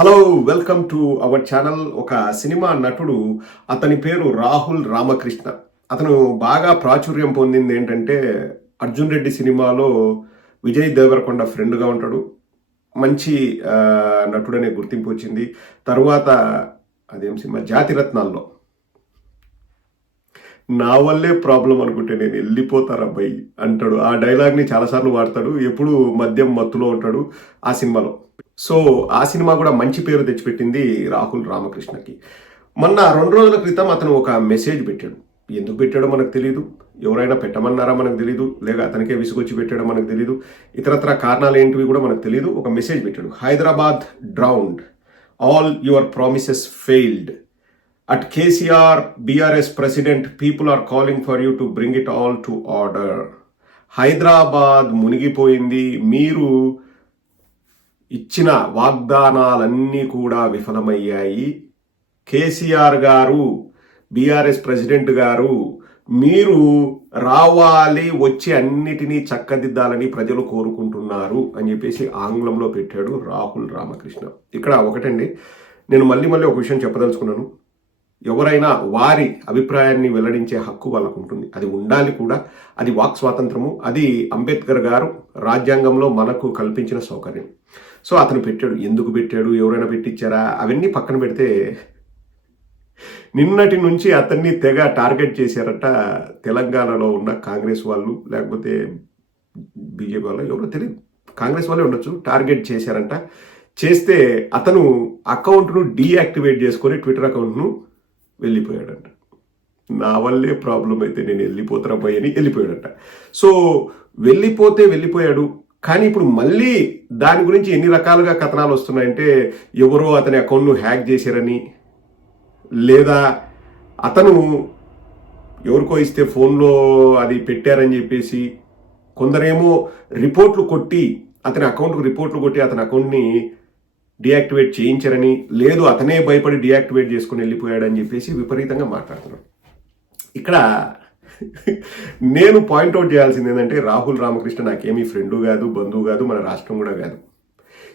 Hello welcome to our channel ఒక cinema నటుడు అతని పేరు రాహుల్ రామకృష్ణ. అతను బాగా ప్రాచుర్యం పొందింది ఏంటంటే అర్జున్ రెడ్డి సినిమాలో విజయ్ దేవరకొండ ఫ్రెండ్గా ఉంటాడు. మంచి నటుడనే గుర్తింపు వచ్చింది. తరువాత అదేం సినిమా? జాతిరత్నాల్లో. నా వల్లే ప్రాబ్లం అనుకుంటే నేను వెళ్ళిపోతారు అబ్బాయి అంటాడు. ఆ డైలాగ్ని చాలాసార్లు వాడతాడు. ఎప్పుడు మద్యం మత్తులో ఉంటాడు ఆ సినిమాలో. సో ఆ సినిమా కూడా మంచి పేరు తెచ్చిపెట్టింది రాహుల్ రామకృష్ణకి. మొన్న రెండు రోజుల క్రితం అతను ఒక మెసేజ్ పెట్టాడు. ఎందుకు పెట్టాడో మనకు తెలియదు ఎవరైనా పెట్టమన్నారా మనకు తెలియదు లేక అతనికే విసుగొచ్చి పెట్టాడో మనకు తెలియదు ఇతరత్ర కారణాలు ఏంటివి కూడా మనకు తెలియదు ఒక మెసేజ్ పెట్టాడు. Hyderabad drowned all your promises failed at KCR BRS president people are calling for you to bring it all to order Hyderabad మునిగిపోయింది. మీరు ఇచ్చిన వాగ్దానాలన్నీ కూడా విఫలమయ్యాయి. కేసీఆర్ గారు బీఆర్ఎస్ ప్రెసిడెంట్ గారు మీరు రావాలి వచ్చి అన్నిటినీ చక్కదిద్దాలని ప్రజలు కోరుకుంటున్నారు అని చెప్పేసి ఆంగ్లంలో పెట్టాడు రాహుల్ రామకృష్ణ. ఇక్కడ ఒకటండి నేను మళ్ళీ మళ్ళీ ఒక విషయం చెప్పదలుచుకున్నాను. ఎవరైనా వారి అభిప్రాయాన్ని వెల్లడించే హక్కు వాళ్ళకు ఉంటుంది. అది ఉండాలి కూడా. అది వాక్ స్వాతంత్రము. అది అంబేద్కర్ గారు రాజ్యాంగంలో మనకు కల్పించిన సౌకర్యం. సో అతను పెట్టాడు. ఎందుకు పెట్టాడు? ఎవరైనా పెట్టించారా అవన్నీ పక్కన పెడితే నిన్నటి నుంచి అతన్ని తెగ టార్గెట్ చేశారట తెలంగాణలో ఉన్న కాంగ్రెస్ వాళ్ళు. లేకపోతే బీజేపీ వాళ్ళు. ఎవరో తెలియదు కాంగ్రెస్ వాళ్ళే ఉండొచ్చు. టార్గెట్ చేశారంట. చేస్తే అతను అకౌంట్ను డీయాక్టివేట్ చేసుకొని ట్విట్టర్ అకౌంట్ను వెళ్ళిపోయాడంట. నా వల్లే ప్రాబ్లం అయితే నేను వెళ్ళిపోతారా పోయి అని వెళ్ళిపోయాడంట. సో వెళ్ళిపోతే వెళ్ళిపోయాడు. కానీ ఇప్పుడు మళ్ళీ దాని గురించి ఎన్ని రకాలుగా కథనాలు వస్తున్నాయంటే ఎవరో అతని అకౌంట్ను హ్యాక్ చేశారని లేదా అతను ఎవరికో ఇస్తే ఫోన్లో అది పెట్టారని చెప్పేసి కొందరేమో రిపోర్ట్లు కొట్టి అతని అకౌంట్కు రిపోర్ట్లు కొట్టి అతని అకౌంట్ని డియాక్టివేట్ చేయించారని లేదు అతనే భయపడి డియాక్టివేట్ చేసుకుని వెళ్ళిపోయాడని చెప్పేసి విపరీతంగా మాట్లాడుతున్నాడు. ఇక్కడ నేను పాయింట్అవుట్ చేయాల్సింది ఏంటంటే రాహుల్ రామకృష్ణ నాకేమీ ఫ్రెండు కాదు బంధువు కాదు మన రాష్ట్రం కూడా కాదు.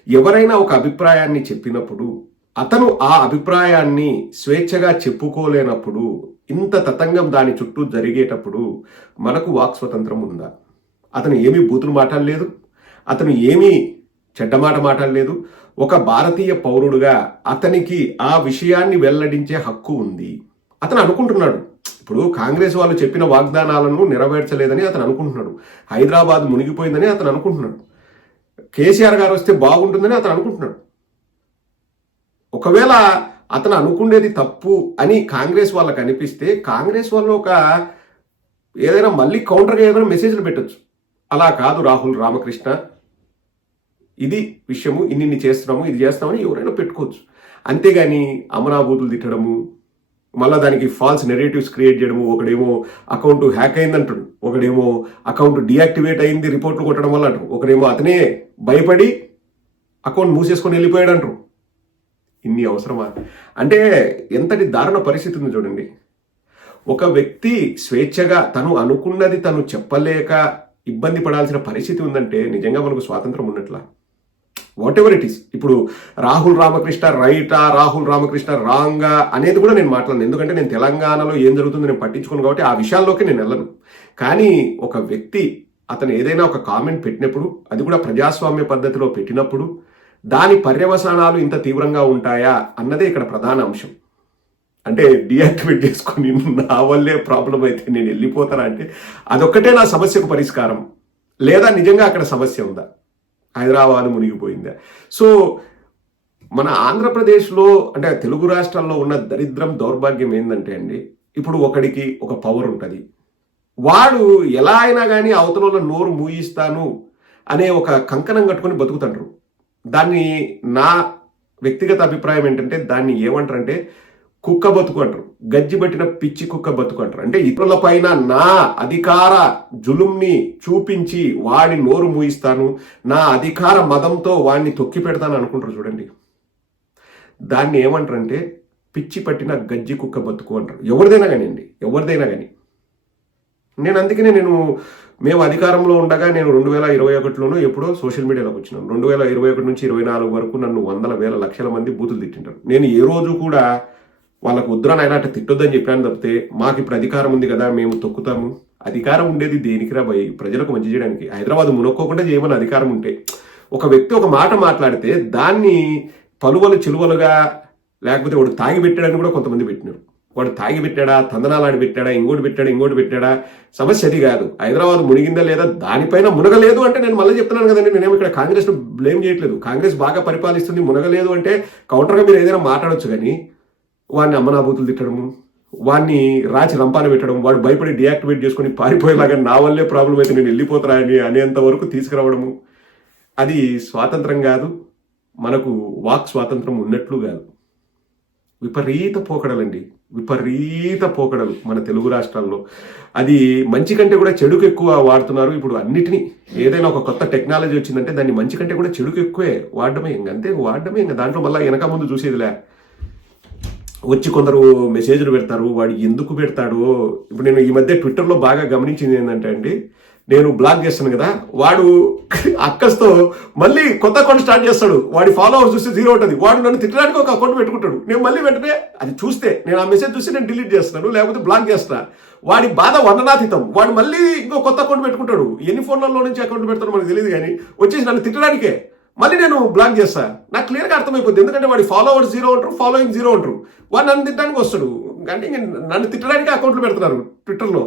ఎవరైనా ఒక అభిప్రాయాన్ని చెప్పినప్పుడు అతను ఆ అభిప్రాయాన్ని స్వేచ్ఛగా చెప్పుకోలేనప్పుడు ఇంత తతంగం దాని చుట్టూ జరిగేటప్పుడు మనకు వాక్ స్వతంత్రం ఉందా? అతను ఏమీ బూతులు మాట్లాడలేదు అతను ఏమీ చెడ్డ మాట మాట్లాడలేదు. ఒక భారతీయ పౌరుడుగా అతనికి ఆ విషయాన్ని వెల్లడించే హక్కు ఉంది. అతను అనుకుంటున్నాడు ఇప్పుడు కాంగ్రెస్ వాళ్ళు చెప్పిన వాగ్దానాలను నెరవేర్చలేదని అతను అనుకుంటున్నాడు. హైదరాబాద్ మునిగిపోయిందని అతను అనుకుంటున్నాడు. కేసీఆర్ గారు వస్తే బాగుంటుందని అతను అనుకుంటున్నాడు. ఒకవేళ అతను అనుకునేది తప్పు అని కాంగ్రెస్ వాళ్ళకి అనిపిస్తే కాంగ్రెస్ వాళ్ళు ఒక ఏదైనా మళ్ళీ కౌంటర్గా ఏదైనా మెసేజ్లు పెట్టొచ్చు. అలా కాదు రాహుల్ రామకృష్ణ. ఇది విషయము ఇన్ని చేస్తున్నాము ఇది చేస్తామని ఎవరైనా పెట్టుకోవచ్చు. అంతేగాని అమరాబూతులు తిట్టడము మళ్ళీ దానికి ఫాల్స్ నెరేటివ్స్ క్రియేట్ చేయడము ఒకడేమో అకౌంట్ హ్యాక్ అయిందంటాడు ఒకడేమో అకౌంట్ డియాక్టివేట్ అయింది రిపోర్ట్లు కొట్టడం వల్ల అంటారు ఒకడేమో అతనే భయపడి అకౌంట్ మూసేసుకొని వెళ్ళిపోయాడు అంటారు ఇన్ని అవసరమా? అంటే ఎంతటి దారుణ పరిస్థితి ఉంది చూడండి. ఒక వ్యక్తి స్వేచ్ఛగా తను అనుకున్నది తను చెప్పలేక ఇబ్బంది పడాల్సిన పరిస్థితి ఉందంటే నిజంగా మనకు స్వాతంత్రం ఉన్నట్లా. వాట్ ఎవర్ ఇట్ ఈస్ ఇప్పుడు రాహుల్ రామకృష్ణ రైటా రాహుల్ రామకృష్ణ రాంగా అనేది కూడా నేను మాట్లాడను. ఎందుకంటే నేను తెలంగాణలో ఏం జరుగుతుందో నేను పట్టించుకోను కాబట్టి ఆ విషయాల్లోకి నేను వెళ్ళను. కానీ ఒక వ్యక్తి అతను ఏదైనా ఒక కామెంట్ పెట్టినప్పుడు అది కూడా ప్రజాస్వామ్య పద్ధతిలో పెట్టినప్పుడు దాని పర్యవసానాలు ఇంత తీవ్రంగా ఉంటాయా అన్నదే ఇక్కడ ప్రధాన అంశం. అంటే డియాక్టివేట్ చేసుకొని నా వల్లే ప్రాబ్లం అయితే నేను వెళ్ళిపోతానా అంటే అదొక్కటే నా సమస్యకు పరిష్కారం. లేదా నిజంగా అక్కడ సమస్య ఉందా? హైదరాబాద్ మునిగిపోయింది. సో మన ఆంధ్రప్రదేశ్లో అంటే తెలుగు రాష్ట్రాల్లో ఉన్న దరిద్రం దౌర్భాగ్యం ఏంటంటే అండి ఇప్పుడు ఒకడికి ఒక పవర్ ఉంటుంది. వాడు ఎలా అయినా కానీ అవతల నోరు మూయిస్తాను అనే ఒక కంకణం కట్టుకొని బతుకుతుండ్రు. దాన్ని నా వ్యక్తిగత అభిప్రాయం ఏంటంటే దాన్ని ఏమంటారంటే కుక్క బతుకు అంటారు. గజ్జిపట్టిన పిచ్చి కుక్క బతుకు అంటారు. అంటే ఇతరుల పైన నా అధికార జులుంని చూపించి వాడి నోరు మూయిస్తాను నా అధికార మదంతో వాడిని తొక్కి పెడతాను అనుకుంటారు చూడండి. దాన్ని ఏమంటారంటే పిచ్చి పట్టిన గజ్జి కుక్క బతుకు అంటారు. ఎవరిదైనా కానివ్వండి ఎవరిదైనా కానీ. నేను అందుకనే నేను మేము అధికారంలో ఉండగా నేను రెండు వేల ఇరవై ఒకటిలోనూ ఎప్పుడో సోషల్ మీడియాలోకి వచ్చినాను రెండు వేల ఇరవై ఒకటి నుంచి ఇరవై నాలుగు వరకు నన్ను వందల వేల లక్షల మంది బూతులు తిట్టింటారు. నేను ఏ రోజు కూడా వాళ్ళకు వద్దురా నాయన అట్లా తిట్టొద్దని చెప్పాను తప్పితే మాకు ఇప్పుడు అధికారం ఉంది కదా మేము తొక్కుతాము. అధికారం ఉండేది దేనికి రా భయ్? ప్రజలకు మంచి చేయడానికి. హైదరాబాద్ మునక్కోకుండా చేయమని అధికారం ఉంటే. ఒక వ్యక్తి ఒక మాట మాట్లాడితే దాన్ని పలువలు చిలువలుగా లేకపోతే వాడు తాగి పెట్టాడని కూడా కొంతమంది పెట్టినారు. వాడు తాగి పెట్టాడా తందనాలాడి పెట్టాడా ఇంకోటి పెట్టాడా ఇంకోటి పెట్టాడా? సమస్య అది కాదు. హైదరాబాద్ మునిగిందా లేదా? దానిపైన మునగలేదు అంటే నేను మళ్ళీ చెప్తున్నాను కదండి నేనేమో ఇక్కడ కాంగ్రెస్ బ్లేమ్ చేయట్లేదు. కాంగ్రెస్ బాగా పరిపాలిస్తుంది మునగలేదు అంటే కౌంటర్గా మీరు ఏదైనా మాట్లాడొచ్చు కానీ వాడిని అమ్మనాభూతులు తిట్టడము వాడిని రాచి రంపాన పెట్టడం వాడు భయపడి డియాక్టివేట్ చేసుకొని పారిపోయేలాగా నా వల్లే ప్రాబ్లం అయితే నేను వెళ్ళిపోతారా అని అనేంత వరకు తీసుకురావడము. అది స్వాతంత్రం కాదు మనకు వాక్ స్వాతంత్రం ఉన్నట్లు కాదు. విపరీత పోకడలండి విపరీత పోకడలు మన తెలుగు రాష్ట్రాల్లో. అది మంచి కంటే కూడా చెడుకు ఎక్కువ వాడుతున్నారు ఇప్పుడు అన్నిటినీ. ఏదైనా ఒక కొత్త టెక్నాలజీ వచ్చిందంటే దాన్ని మంచి కంటే కూడా చెడుకు ఎక్కువే వాడడమే ఇంక అంతే వాడడమే ఇంకా దాంట్లో మళ్ళీ వెనక ముందు చూసేదిలే. వచ్చి కొందరు మెసేజ్లు పెడతారు వాడు ఎందుకు పెడతాడు. ఇప్పుడు నేను ఈ మధ్య ట్విట్టర్లో బాగా గమనించింది ఏంటంటే అండి నేను బ్లాక్ చేస్తాను కదా వాడు అక్కస్తో మళ్ళీ కొత్త అకౌంట్ స్టార్ట్ చేస్తాడు. వాడి ఫాలోవర్స్ చూస్తే జీరో ఉంటుంది. వాడు నన్ను తిట్టడానికి ఒక అకౌంట్ పెట్టుకుంటాడు. నేను మళ్ళీ వెంటనే అది చూస్తే నేను ఆ మెసేజ్ చూసి నేను డిలీట్ చేస్తున్నాను లేకపోతే బ్లాక్ చేస్తా వాడి బాధ వర్ణనాతీతం. వాడు మళ్ళీ ఇంకో కొత్త అకౌంట్ పెట్టుకుంటాడు. ఎన్ని ఫోన్లలో నుంచి అకౌంట్ పెడతాడో మనకు తెలియదు కానీ వచ్చేసి నన్ను తిట్టడానికే. మళ్ళీ నేను బ్లాక్ చేస్తా. నాకు క్లియర్గా అర్థమైపోద్ది. ఎందుకంటే వాడి ఫాలోవర్స్ జీరో ఉంటారు ఫాలోయింగ్ జీరో ఉంటారు వాడు నన్ను తిట్టడానికి వస్తాడు. అంటే ఇంక నన్ను తిట్టడానికి అకౌంట్లు పెడుతున్నారు ట్విట్టర్లో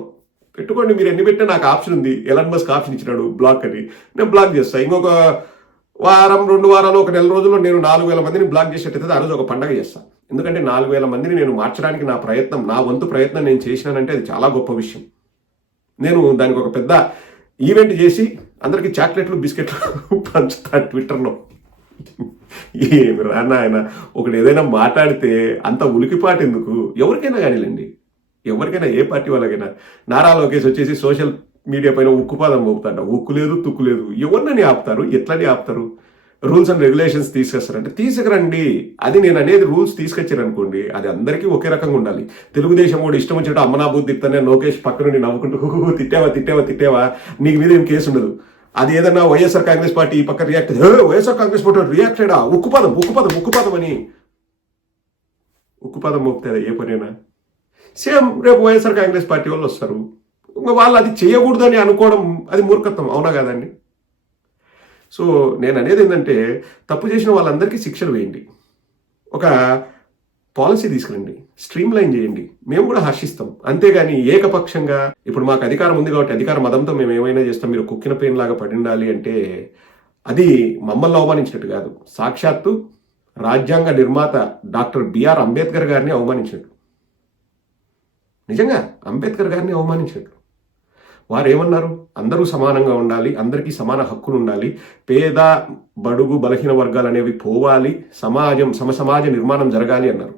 పెట్టుకోండి మీరు ఎన్ని పెట్టినా నాకు ఆప్షన్ ఉంది. ఎలన్ మస్క్ ఆప్షన్ ఇచ్చినాడు బ్లాక్ అని. నేను బ్లాక్ చేస్తాను ఇంకొక వారం రెండు వారాలు ఒక నెల రోజుల్లో నేను నాలుగు వేల మందిని బ్లాక్ చేసేటైతే ఆ రోజు ఒక పండగ చేస్తాను ఎందుకంటే నాలుగు వేల మందిని నేను మార్చడానికి నా ప్రయత్నం నా వంతు ప్రయత్నం నేను చేసినానంటే అది చాలా గొప్ప విషయం. నేను దానికి ఒక పెద్ద ఈవెంట్ చేసి అందరికి చాక్లెట్లు బిస్కెట్లు పంచుతా ట్విట్టర్లో. ఏమి రా ఆయన ఒకడు ఏదైనా మాట్లాడితే అంత ఉలికిపాటు ఎందుకు? ఎవరికైనా కానిలేండి. ఎవరికైనా ఏ పార్టీ వాళ్ళకైనా. నారా లోకేష్ వచ్చేసి సోషల్ మీడియా పైన ఉక్కుపాదం మోపుతాడ. ఉక్కు లేదు తుక్కు లేదు. ఎవరినని ఆపుతారు? ఎట్లని ఆపుతారు? రూల్స్ అండ్ రెగ్యులేషన్స్ తీసుకొస్తారంటే తీసుకురండి. అది నేను అనేది రూల్స్ తీసుకొచ్చారు అనుకోండి అది అందరికీ ఒకే రకంగా ఉండాలి. తెలుగుదేశం కూడా ఇష్టం వచ్చినట్టు అమ్మనాబూత్ తిప్తానే లోకేష్ పక్క నుండి నవ్వుకుంటూ తిట్టావా తిట్టావా తిట్టావా? నీకు మీద ఏం కేసు ఉండదు. అది ఏదన్నా వైఎస్ఆర్ కాంగ్రెస్ పార్టీ ఈ పక్క రియాక్ట్ వైఎస్ఆర్ కాంగ్రెస్ పార్టీ రియాక్టెడా ఉక్కుపదం ఉక్కుపదం ఉక్కుపదం అని. ఉక్కుపదం పదం అది ఏ పనేనా? సేమ్ రేపు వైఎస్ఆర్ కాంగ్రెస్ పార్టీ వాళ్ళు వస్తారు. ఇంకా వాళ్ళు అది చేయకూడదని అనుకోవడం అది మూర్ఖత్వం అవునా కాదండి? సో నేను అనేది ఏంటంటే తప్పు చేసిన వాళ్ళందరికీ శిక్షలు వేయండి. ఒక పాలసీ తీసుకురండి. స్ట్రీమ్ లైన్ చేయండి. మేము కూడా హర్షిస్తాం. అంతేగాని ఏకపక్షంగా ఇప్పుడు మాకు అధికారం ఉంది కాబట్టి అధికార మదంతో మేము ఏమైనా చేస్తాం మీరు కుక్కిన పెయిన్ లాగా పడి ఉండాలి అంటే అది మమ్మల్ని అవమానించినట్టు కాదు. సాక్షాత్తు రాజ్యాంగ నిర్మాత డాక్టర్ బిఆర్ అంబేద్కర్ గారిని అవమానించినట్టు. నిజంగా అంబేద్కర్ గారిని అవమానించినట్టు. వారు ఏమన్నారు అందరూ సమానంగా ఉండాలి అందరికీ సమాన హక్కులు ఉండాలి పేద బడుగు బలహీన వర్గాలు అనేవి పోవాలి సమాజం సమ సమాజ నిర్మాణం జరగాలి అన్నారు.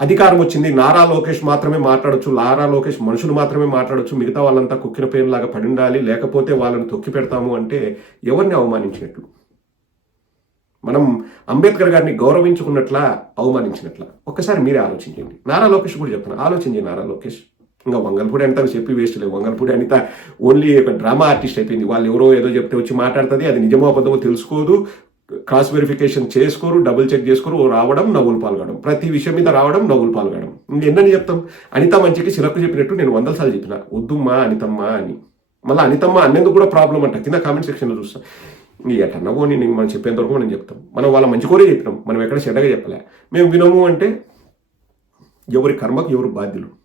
అధికారం వచ్చింది నారా లోకేష్ మాత్రమే మాట్లాడొచ్చు నారా లోకేష్ మనుషులు మాత్రమే మాట్లాడొచ్చు మిగతా వాళ్ళంతా కుక్కిన పేరులాగా పడి ఉండాలి లేకపోతే వాళ్ళని తొక్కి పెడతాము అంటే ఎవరిని అవమానించినట్లు? మనం అంబేద్కర్ గారిని గౌరవించుకున్నట్లా అవమానించినట్లా? ఒక్కసారి మీరే ఆలోచించండి. నారా లోకేష్ కూడా చెప్తున్నా ఆలోచించండి నారా లోకేష్. ఇంకా వంగల్పూడి అనిత చెప్పి వేస్ట్ లేదు. వంగల్పూడి అనిత ఓన్లీ ఒక డ్రామా ఆర్టిస్ట్ అయిపోయింది. వాళ్ళు ఎవరో ఏదో చెప్తే వచ్చి మాట్లాడుతుంది అది నిజమో అబద్ధమో తెలుసుకోదు. క్రాస్ వెరిఫికేషన్ చేసుకోరు డబుల్ చెక్ చేసుకోరు రావడం నవ్వులు పాల్గొనడం. ప్రతి విషయం మీద రావడం నవ్వులు పాల్గొనడం. ఎన్నని చెప్తాం? అనిత మంచికి చిరకు చెప్పినట్టు నేను వందల సార్లు చెప్పిన. వద్దుమ్మా అనితమ్మా అని. మళ్ళీ అనితమ్మ అన్నేందుకు కూడా ప్రాబ్లం అంట. కింద కామెంట్ సెక్షన్లో చూస్తాం. ఇంక ఎటన్నా పోనీ నేను మనం చెప్పేంత వరకు మనం చెప్తాం. మనం వాళ్ళ మంచి కోరే చెప్పినాం. మనం ఎక్కడ చెడ్డగా చెప్పలే. మేము వినము అంటే ఎవరి కర్మకు ఎవరు బాధ్యులు?